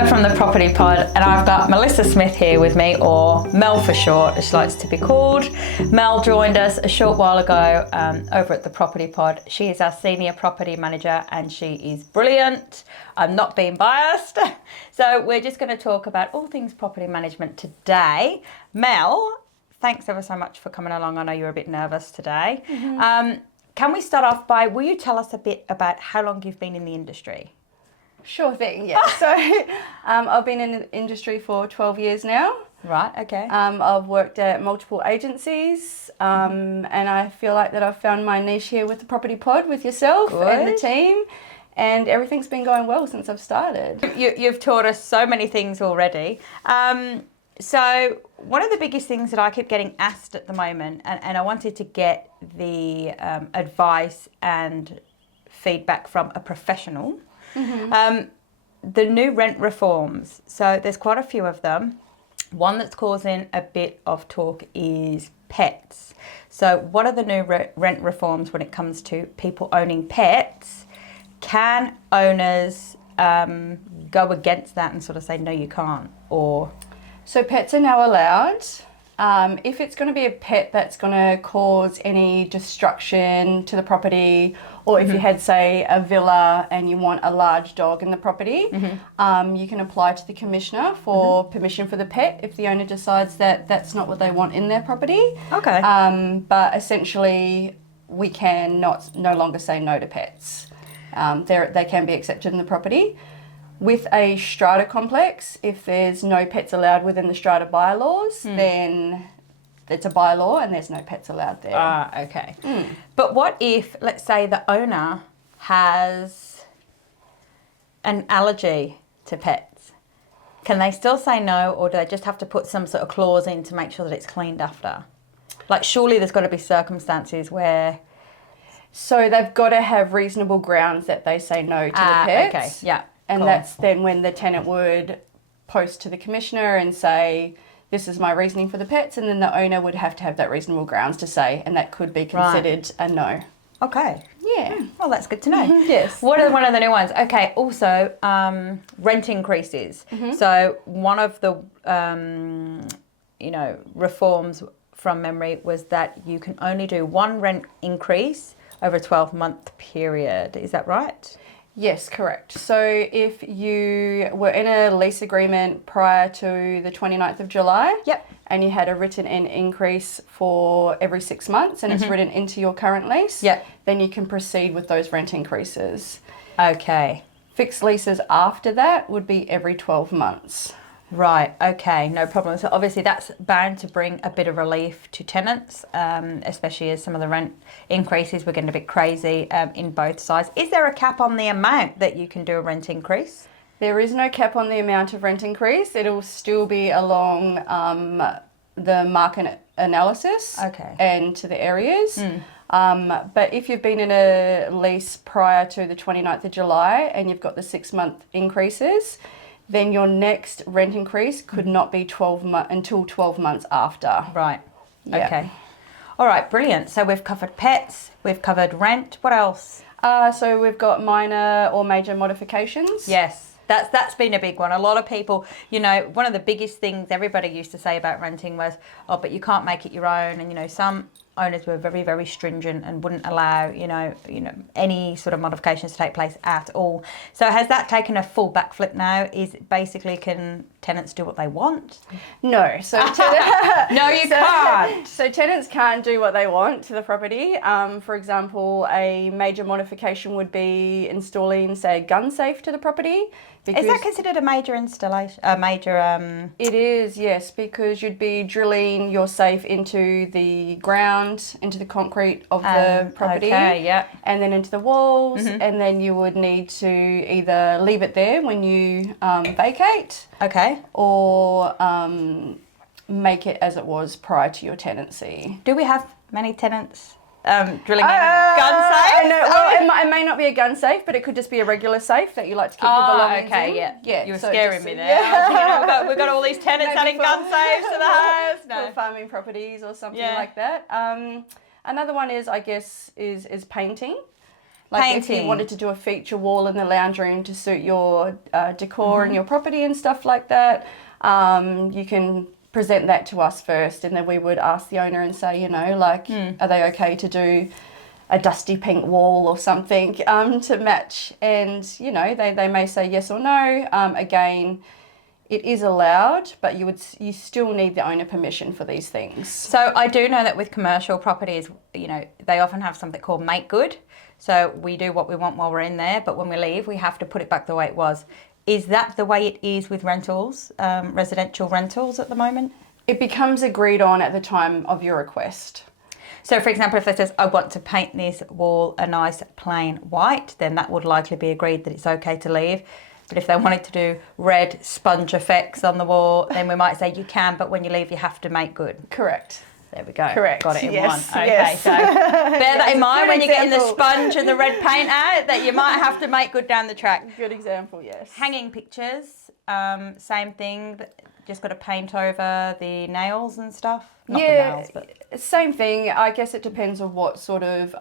Hello from the Property Pod, and I've got Melissa Smith here with me, or Mel for short, as she likes to be called. Mel joined us a short while ago over at the Property Pod. She is our senior property manager and she is brilliant. I'm not being biased. So we're just going to talk about all things property management today. Mel, thanks ever so much for coming along. I know you were a bit nervous today. Can we start off by, will you tell us a bit about how long you've been in the industry? Sure thing, yeah. So I've been in the industry for 12 years now. Right, okay. I've worked at multiple agencies and I feel like that I've found my niche here with the Property Pod with yourself and the team, and everything's been going well since I've started. You've taught us so many things already. So one of the biggest things that I keep getting asked at the moment, and I wanted to get the advice and feedback from a professional, the new rent reforms. So there's quite a few of them. One that's causing a bit of talk is pets. So what are the new rent reforms when it comes to people owning pets? Can owners go against that and sort of say, no, you can't? Or So pets are now allowed. If it's going to be a pet that's going to cause any destruction to the property, or if you had, say, a villa and you want a large dog in the property, you can apply to the commissioner for permission for the pet if the owner decides that that's not what they want in their property. Okay. But essentially, we can no longer say no to pets. They can be accepted in the property. With a strata complex, if there's no pets allowed within the strata bylaws, then it's a bylaw and there's no pets allowed there. Okay. But what if, let's say, the owner has an allergy to pets? Can they still say no, or do they just have to put some sort of clause in to make sure that it's cleaned after? Like, surely there's got to be circumstances where... So they've got to have reasonable grounds that they say no to the pets. Okay, yeah. And that's then when the tenant would post to the commissioner and say, this is my reasoning for the pets, and then the owner would have to have that reasonable grounds to say, and that could be considered a no. Okay. Yeah. Well, that's good to know. Yes. What are one of the new ones? Okay, also, rent increases. So one of the, reforms from memory was that you can only do one rent increase over a 12-month period. Is that right? Yes, correct. So if you were in a lease agreement prior to the 29th of July, and you had a written in increase for every 6 months and it's written into your current lease, then you can proceed with those rent increases. Okay. Fixed leases after that would be every 12 months. Right, okay, no problem. So obviously that's bound to bring a bit of relief to tenants, especially as some of the rent increases were getting a bit crazy in both sides. Is there a cap on the amount that you can do a rent increase? There is no cap on the amount of rent increase. It'll still be along the market analysis and to the areas. But if you've been in a lease prior to the 29th of July and you've got the 6-month increases, then your next rent increase could not be until 12 months after. Right, okay. All right, brilliant. So we've covered pets, we've covered rent. What else? So we've got minor or major modifications. Yes, that's been a big one. A lot of people, one of the biggest things everybody used to say about renting was, oh, but you can't make it your own. And, some owners were very, very stringent and wouldn't allow, any sort of modifications to take place at all. So has that taken a full backflip now? Is basically, can tenants do what they want? No. So no, you can't. So tenants can't do what they want to the property. For example, a major modification would be installing, say, a gun safe to the property. Is that considered a major installation? It is, yes, because you'd be drilling your safe into the ground, into the concrete of the property, and then into the walls, and then you would need to either leave it there when you vacate, or make it as it was prior to your tenancy. Do we have many tenants drilling in gun safes? No, well, it may not be a gun safe, but it could just be a regular safe that you like to keep your belongings in. Yeah. You were scaring me there. Yeah. We've got all these tenants adding gun safes to the house. No. For farming properties or something like that. Another one is, I guess, is painting. Like if you wanted to do a feature wall in the lounge room to suit your decor and your property and stuff like that, you can present that to us first, and then we would ask the owner and say, are they okay to do a dusty pink wall or something to match? And, they may say yes or no. Again, it is allowed, but you still need the owner permission for these things. So I do know that with commercial properties, they often have something called make good. So we do what we want while we're in there, but when we leave, we have to put it back the way it was. Is that the way it is with rentals, residential rentals at the moment? It becomes agreed on at the time of your request. So, for example, if it says, I want to paint this wall a nice plain white, then that would likely be agreed that it's okay to leave. But if they wanted to do red sponge effects on the wall, then we might say you can, but when you leave, you have to make good. Correct. There we go. Correct. Got it in yes, one. Okay, yes. so bear that in mind when you're getting the example. sponge and the red paint out, that you might have to make good down the track. Good example, yes. Hanging pictures, same thing, but just got to paint over the nails and stuff. Not the nails, but same thing. I guess it depends on what sort of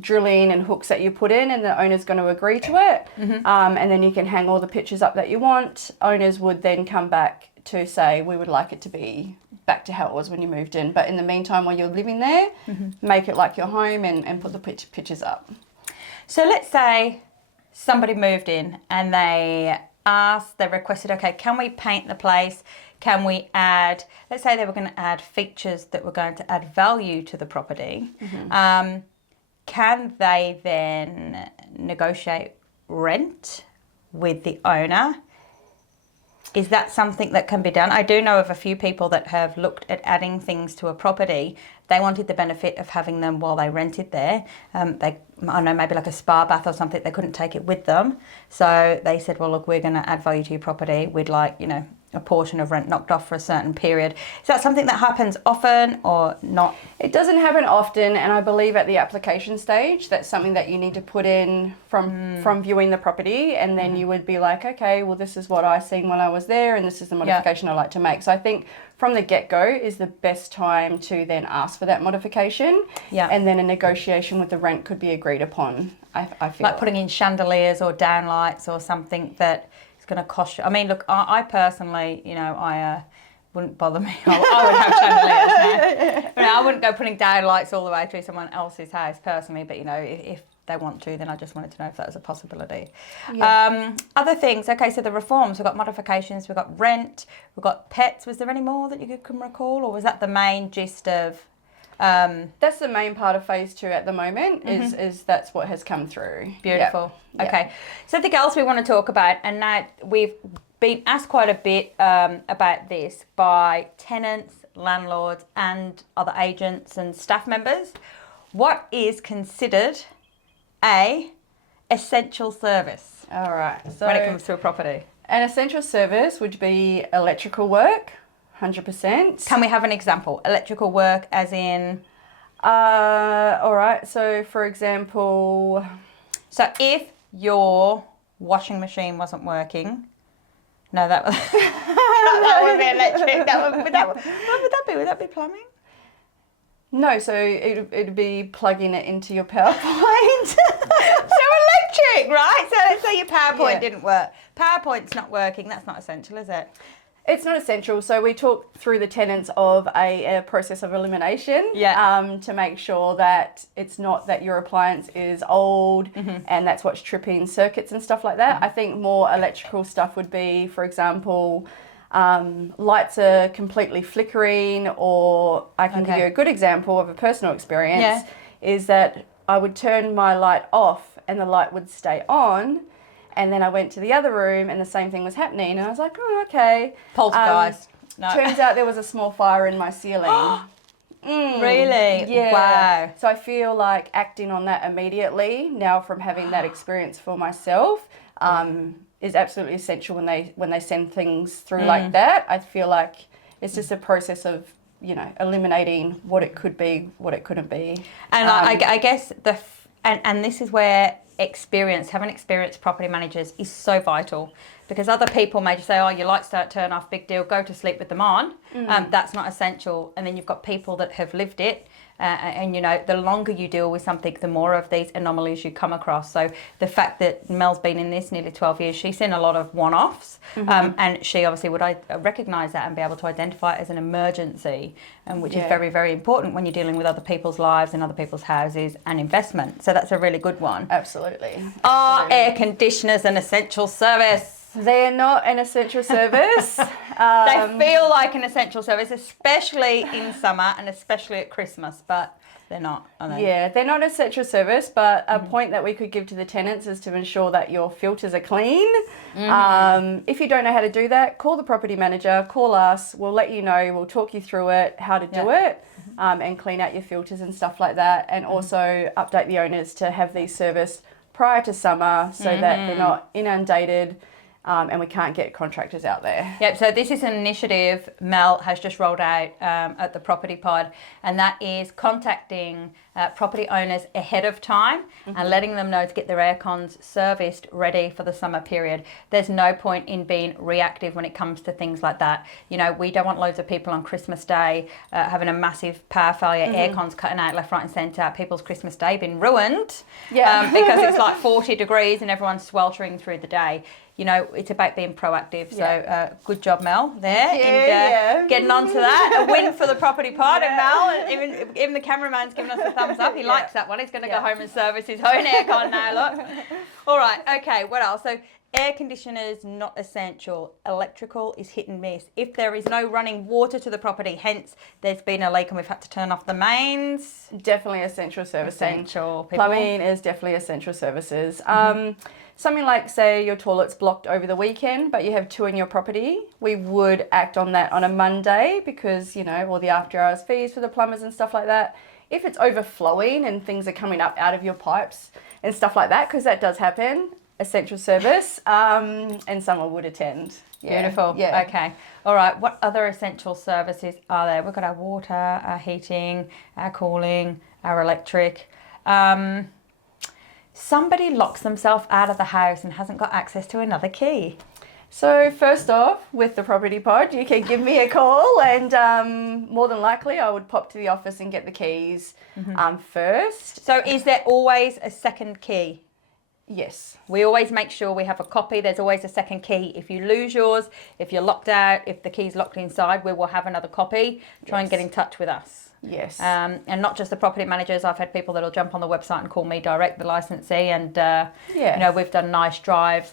drilling and hooks that you put in, and the owner's going to agree to it. And then you can hang all the pictures up that you want. Owners would then come back to say, we would like it to be back to how it was when you moved in. But in the meantime, while you're living there, make it like your home and put the pictures up. So let's say somebody moved in and they requested, okay, can we paint the place? Can we add, let's say they were going to add features that were going to add value to the property. Can they then negotiate rent with the owner? Is that something that can be done? I do know of a few people that have looked at adding things to a property. They wanted the benefit of having them while they rented there. I don't know, maybe like a spa bath or something. They couldn't take it with them. So they said, well, look, we're going to add value to your property. We'd like, a portion of rent knocked off for a certain period. Is that something that happens often or not? It doesn't happen often, and I believe at the application stage, that's something that you need to put in from viewing the property, and then you would be like, okay, well, this is what I seen when I was there, and this is the modification I'd like to make. So I think from the get-go is the best time to then ask for that modification, and then a negotiation with the rent could be agreed upon, I feel. Like putting in chandeliers or downlights or something that it's going to cost you. I mean, look, I personally, I wouldn't bother me. I would have chandeliers now. I wouldn't go putting down lights all the way through someone else's house personally, but if they want to, then I just wanted to know if that was a possibility. Other things, okay, so the reforms, we've got modifications, we've got rent, we've got pets. Was there any more that you can recall, or was that the main gist of? That's the main part of phase 2 at the moment, is that's what has come through. Beautiful. Yep. Okay. Something else we want to talk about, and now we've been asked quite a bit about this by tenants, landlords, and other agents and staff members. What is considered a essential service? All right. So when it comes to a property, an essential service would be electrical work. 100%. Can we have an example? Electrical work as in? All right. So, for example... So, if your washing machine wasn't working... No, that was... that would be electric. Would that be plumbing? No, so it'd be plugging it into your PowerPoint. So electric, right? So let's say your PowerPoint didn't work. PowerPoint's not working. That's not essential, is it? It's not essential. So we talk through the tenets of a process of elimination to make sure that it's not that your appliance is old and that's what's tripping circuits and stuff like that. I think more electrical stuff would be, for example, lights are completely flickering, or I can give you a good example of a personal experience, is that I would turn my light off and the light would stay on. And then I went to the other room and the same thing was happening. And I was like, oh, okay. Poltergeist. No. Turns out there was a small fire in my ceiling. Really? Yeah. Wow. So I feel like acting on that immediately now from having that experience for myself is absolutely essential when they send things through like that. I feel like it's just a process of, eliminating what it could be, what it couldn't be. And I guess and this is where having experienced property managers is so vital, because other people may just say, oh, your lights don't turn off, big deal, go to sleep with them on. That's not essential. And then you've got people that have lived it. And, you know, the longer you deal with something, the more of these anomalies you come across. So the fact that Mel's been in this nearly 12 years, she's seen a lot of one-offs. And she obviously would recognise that and be able to identify it as an emergency, which is very, very important when you're dealing with other people's lives and other people's houses and investment. So that's a really good one. Absolutely. Are air conditioners an essential service? They're not an essential service. They feel like an essential service, especially in summer and especially at Christmas, but they're not, are they? Yeah, they're not an essential service, but a point that we could give to the tenants is to ensure that your filters are clean. If you don't know how to do that, call the property manager, call us, we'll let you know, we'll talk you through it, how to do it, and clean out your filters and stuff like that, and also update the owners to have these serviced prior to summer so that they're not inundated. And we can't get contractors out there. Yep, so this is an initiative Mel has just rolled out at the Property Pod, and that is contacting property owners ahead of time and letting them know to get their air cons serviced ready for the summer period. There's no point in being reactive when it comes to things like that. You know, we don't want loads of people on Christmas Day having a massive power failure, air cons cutting out left, right and centre, people's Christmas Day being ruined because it's like 40 degrees and everyone's sweltering through the day. You know, it's about being proactive. So good job, Mel, there. Getting onto that. A win for the Property Pod. And Mel, and even the cameraman's giving us a thumbs up. He likes that one. He's going to go home and service his own aircon now, look. All right, okay, what else? So air conditioners, not essential. Electrical is hit and miss. If there is no running water to the property, hence there's been a leak and we've had to turn off the mains. Definitely essential servicing. Essential. People. Plumbing is definitely essential services. Something like, say, your toilet's blocked over the weekend, but you have 2 in your property, we would act on that on a Monday because, you know, all the after hours fees for the plumbers and stuff like that. If it's overflowing and things are coming up out of your pipes and stuff like that, because that does happen, essential service, and someone would attend. Beautiful. Yeah. Okay. All right. What other essential services are there? We've got our water, our heating, our cooling, our electric. Somebody locks themselves out of the house and hasn't got access to another key. So first off, with the Property Pod, you can give me a call and more than likely I would pop to the office and get the keys first. So is there always a second key? Yes. We always make sure we have a copy. There's always a second key. If you lose yours, if you're locked out, if the key's locked inside, we will have another copy. Try and get in touch with us. Yes. And not just the property managers. I've had people that'll jump on the website and call me direct, the licensee, and you know, we've done nice drives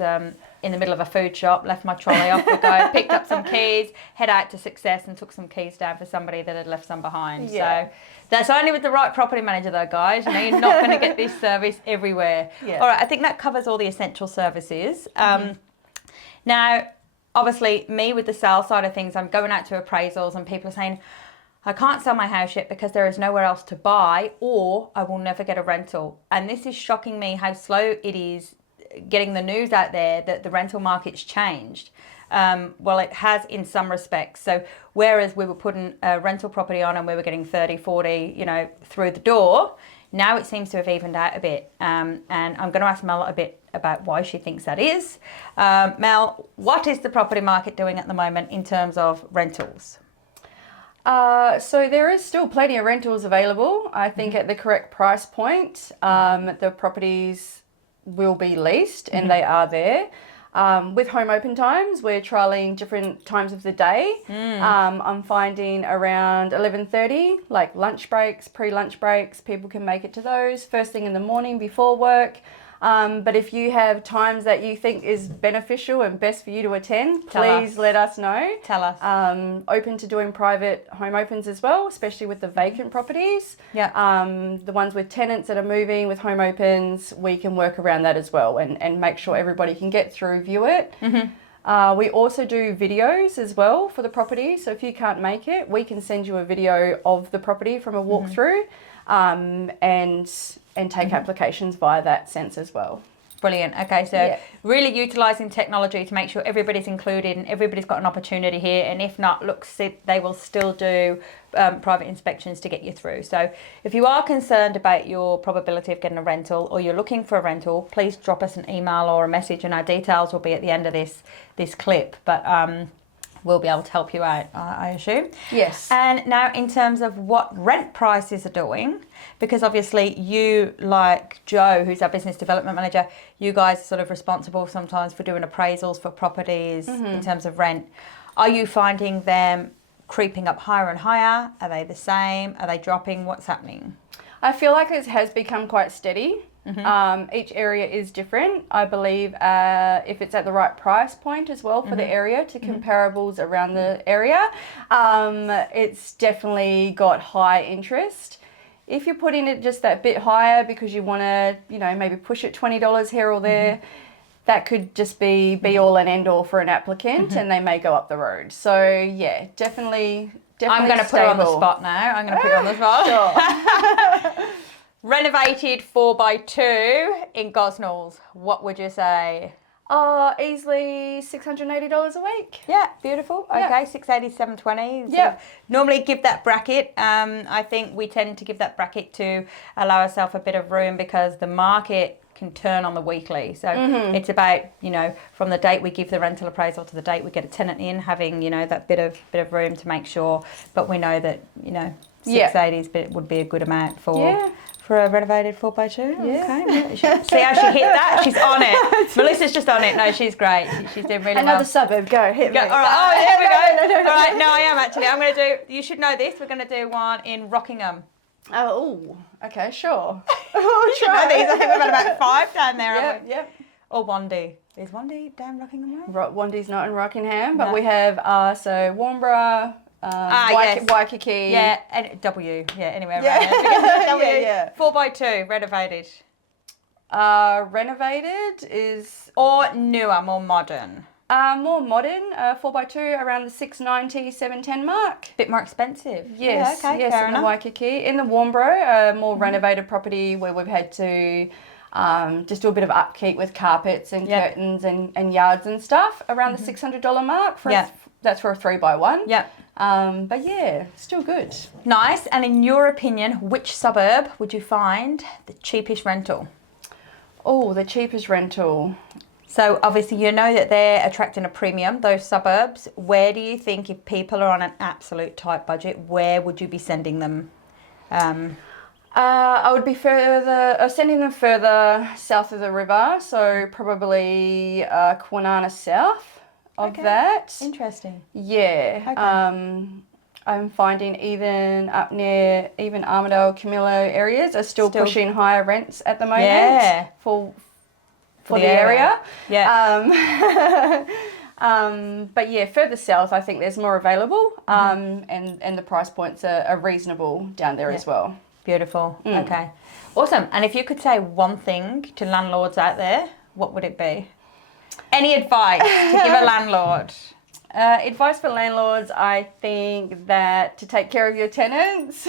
in the middle of a food shop, left my trolley off, picked up some keys, head out to Success and took some keys down for somebody that had left some behind. So that's only with the right property manager though, guys. You know, you're not going to get this service everywhere. All right, I think that covers all the essential services. Now, obviously, me with the sales side of things, I'm going out to appraisals and people are saying, I can't sell my house yet because there is nowhere else to buy, or I will never get a rental. And this is shocking me how slow it is getting the news out there that the rental market's changed. Well, it has in some respects. So whereas we were putting a rental property on and we were getting 30, 40, you know, through the door, now it seems to have evened out a bit. And I'm going to ask Mel a bit about why she thinks that is. Mel, what is the property market doing at the moment in terms of rentals? So there is still plenty of rentals available. I think at the correct price point, the properties will be leased and they are there. With home open times, we're trialling different times of the day. I'm finding around 11:30, like lunch breaks, pre-lunch breaks, people can make it to those first thing in the morning before work. But if you have times that you think is beneficial and best for you to attend, please let us know. Tell us. Open to doing private home opens as well, especially with the vacant properties. The ones with tenants that are moving with home opens, we can work around that as well and make sure everybody can get through, view it. We also do videos as well for the property. So if you can't make it, we can send you a video of the property from a walkthrough and take applications via that sense as well. Brilliant. Okay, so really utilising technology to make sure everybody's included and everybody's got an opportunity here. And if not, look, they will still do private inspections to get you through. So if you are concerned about your probability of getting a rental or you're looking for a rental, please drop us an email or a message, and our details will be at the end of this clip. But we'll be able to help you out, I assume. Yes. And now in terms of what rent prices are doing, because obviously you, like Joe, who's our business development manager, you guys are sort of responsible sometimes for doing appraisals for properties in terms of rent. Are you finding them creeping up higher and higher? Are they the same? Are they dropping? What's happening? I feel like it has become quite steady. Each area is different. I believe if it's at the right price point as well for the area to comparables around the area, it's definitely got high interest. If you're putting it just that bit higher because you want to, maybe push it $20 here or there, that could just be all and end all for an applicant, and they may go up the road. So yeah, definitely. I'm going to put her on the spot now. I'm going to put her on the spot. Sure. Renovated 4x2 in Gosnells, what would you say? Easily $680 a week. Yeah, beautiful. Okay, 680, 720. Yeah. Normally give that bracket. I think we tend to give that bracket to allow ourselves a bit of room because the market can turn on the weekly. So it's about, from the date we give the rental appraisal to the date we get a tenant in, having, that bit of room to make sure. But we know that, 680 would be a good amount for a renovated 4x2. Yeah. Okay. See how she hit that? She's on it. Melissa's just on it. No, she's great. She's doing really well. Another suburb. Go. Hit me. All right. Oh, there we go. No. All right. No, I am actually. I'm going to do. You should know this. We're going to do one in Rockingham. Oh. Okay. Sure. You should know these. I think we've had about 5 down there. Yep. Or Wandy. Is Wandy down Rockingham Road? Wandy's not in Rockingham, but we have Warnbro. Waikiki. Yeah, and W. Yeah, anywhere around there. Yeah. 4x2, renovated. Renovated is... Or newer, more modern. More modern, 4x2 around the 690, 710 mark. Bit more expensive. Yes, yeah, okay, yes, fair in enough. the Waikiki. In the Warnbro, more renovated property where we've had to just do a bit of upkeep with carpets and curtains and yards and stuff around the $600 mark. That's for a 3x1. Yeah. But yeah, still good. Nice. And in your opinion, which suburb would you find the cheapest rental? Oh, the cheapest rental. So obviously you know that they're attracting a premium, those suburbs. Where do you think, if people are on an absolute tight budget, where would you be sending them? I would be sending them further south of the river, so probably Kwinana south of that. Interesting. Yeah. Okay. I'm finding even up near Armidale, Camillo areas are still pushing higher rents at the moment for the area. Yeah. But yeah, further south, I think there's more available, and the price points are reasonable down there as well. Beautiful. Okay. Awesome. And if you could say one thing to landlords out there, what would it be? Any advice to give a landlord? Advice for landlords, I think that to take care of your tenants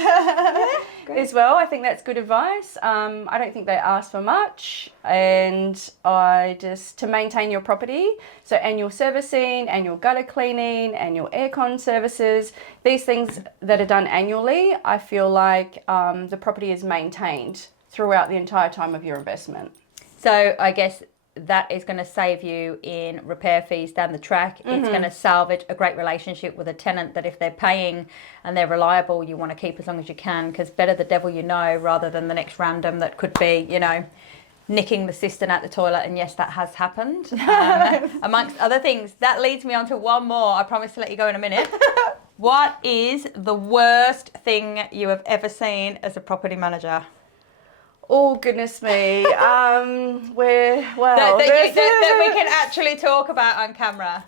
as well. I think that's good advice. I don't think they ask for much, and to maintain your property. So annual servicing, annual gutter cleaning, annual aircon services, these things that are done annually, I feel like the property is maintained throughout the entire time of your investment. So I guess that is going to save you in repair fees down the track. It's going to salvage a great relationship with a tenant that if they're paying and they're reliable, you want to keep as long as you can, because better the devil you know rather than the next random that could be, nicking the cistern out the toilet. And yes, that has happened, amongst other things. That leads me on to one more. I promise to let you go in a minute. What is the worst thing you have ever seen as a property manager? Oh, goodness me. That we can actually talk about on camera.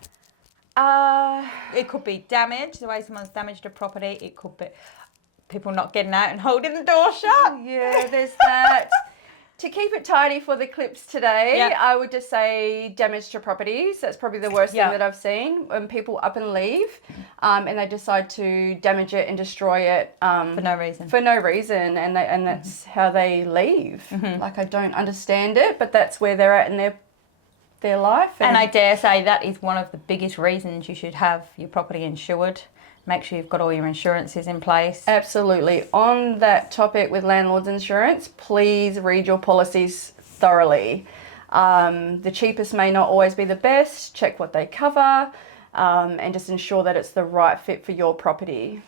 It could be damage, the way someone's damaged a property. It could be people not getting out and holding the door shut. Yeah, there's that. To keep it tidy for the clips today, I would just say damage to properties. That's probably the worst thing that I've seen, when people up and leave and they decide to damage it and destroy it. For no reason. For no reason. And that's how they leave. Like, I don't understand it, but that's where they're at in their life. And I dare say that is one of the biggest reasons you should have your property insured. Make sure you've got all your insurances in place. Absolutely. On that topic with landlord's insurance, please read your policies thoroughly. The cheapest may not always be the best. Check what they cover and just ensure that it's the right fit for your property.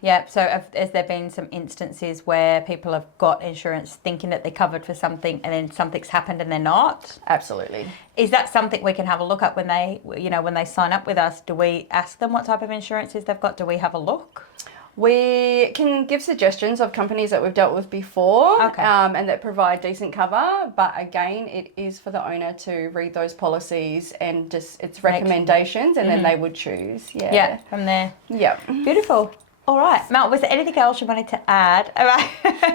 Yeah, so has there been some instances where people have got insurance thinking that they're covered for something and then something's happened and they're not? Absolutely. Is that something we can have a look at when they sign up with us? Do we ask them what type of insurances they've got? Do we have a look? We can give suggestions of companies that we've dealt with before and that provide decent cover. But again, it is for the owner to read those policies and just its recommendations and then they would choose. Yeah, from there. Yeah. Beautiful. All right. Mel, was there anything else you wanted to add?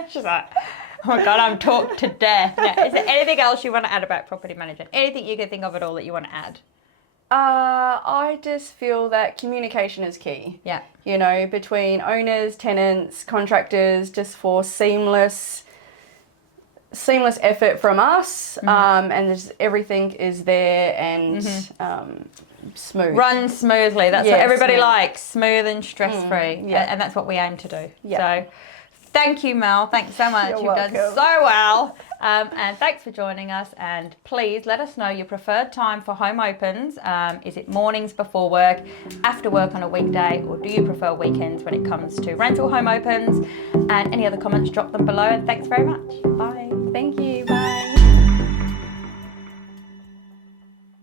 She's like, oh my God, I'm talked to death. Now, is there anything else you want to add about property management? Anything you can think of at all that you want to add? I just feel that communication is key. Yeah. You know, between owners, tenants, contractors, just for seamless effort from us, and just everything is there and smooth. Run smoothly. That's what everybody likes. Smooth and stress-free. Yeah. And that's what we aim to do. Yeah. So thank you, Mel. Thanks so much. You're You've done welcome. so well. And thanks for joining us. And please let us know your preferred time for home opens. Is it mornings before work, after work on a weekday, or do you prefer weekends when it comes to rental home opens? And any other comments, drop them below. And thanks very much. Bye. Thank you.